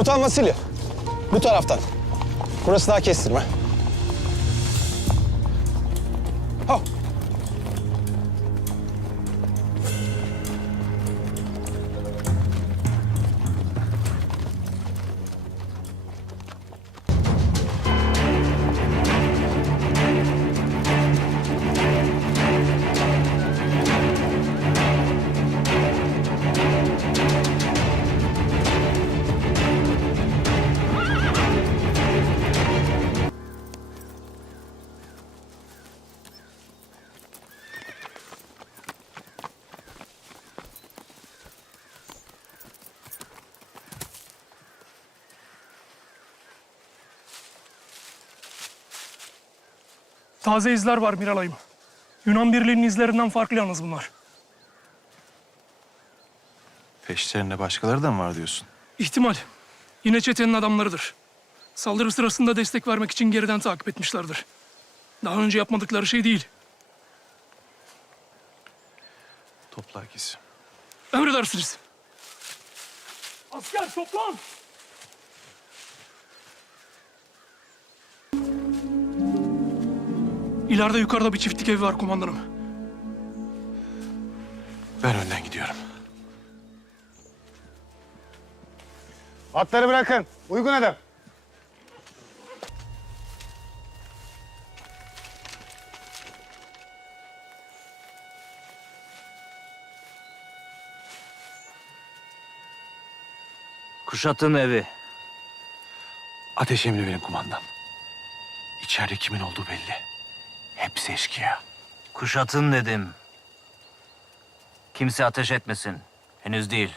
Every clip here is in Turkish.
Komutan Vasili. Bu taraftan. Burası daha kestirme. Ha. Taze izler var Miralay'ım. Yunan birliğinin izlerinden farklı yalnız bunlar. Peşlerinde başkaları da mı var diyorsun? İhtimal. Yine çetenin adamlarıdır. Saldırı sırasında destek vermek için geriden takip etmişlerdir. Daha önce yapmadıkları şey değil. Topla herkesi. Emredersiniz. Asker toplan! İleride yukarıda bir çiftlik evi var komandanım. Ben önden gidiyorum. Atları bırakın. Uygun adam. Kuşat'ın evi. Ateş emri benim kumandam. İçeride kimin olduğu belli. Hepsi eşkıya. Kuşat'ın dedim. Kimse ateş etmesin. Henüz değil.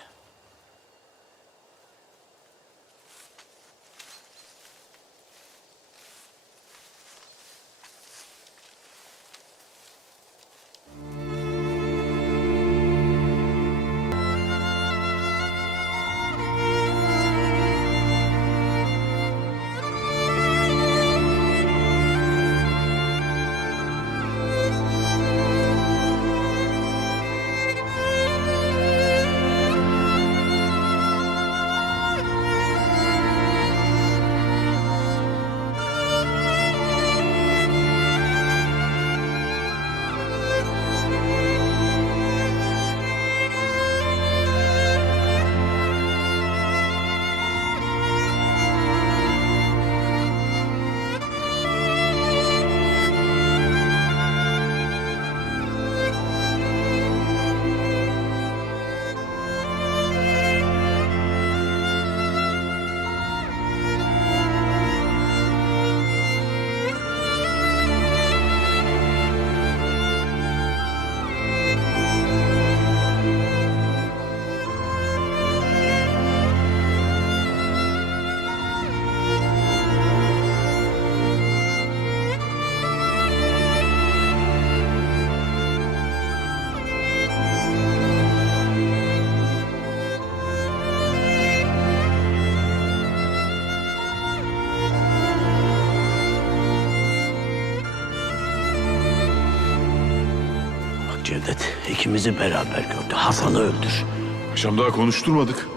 Cevdet ikimizi beraber gördü. Hasan'ı öldür. Paşam daha konuşturmadık.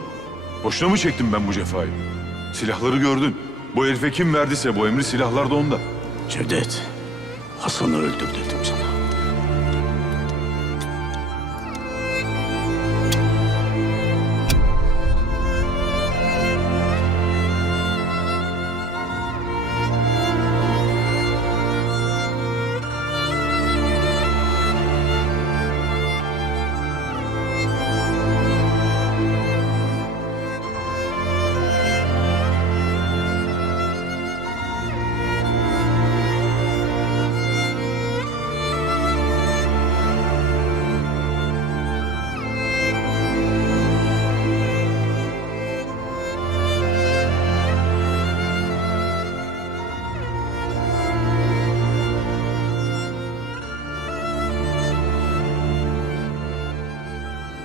Boşuna mı çektim ben bu cefayı? Silahları gördün. Bu herife kim verdiyse bu emri silahlar da onda. Cevdet Hasan'ı öldür dedim sana.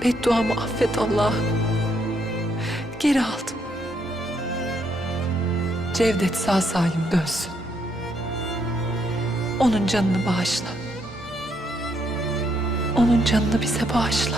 Bedduamı affet Allah'ım. Geri aldım. Cevdet sağ salim dönsün. Onun canını bağışla. Onun canını bize bağışla.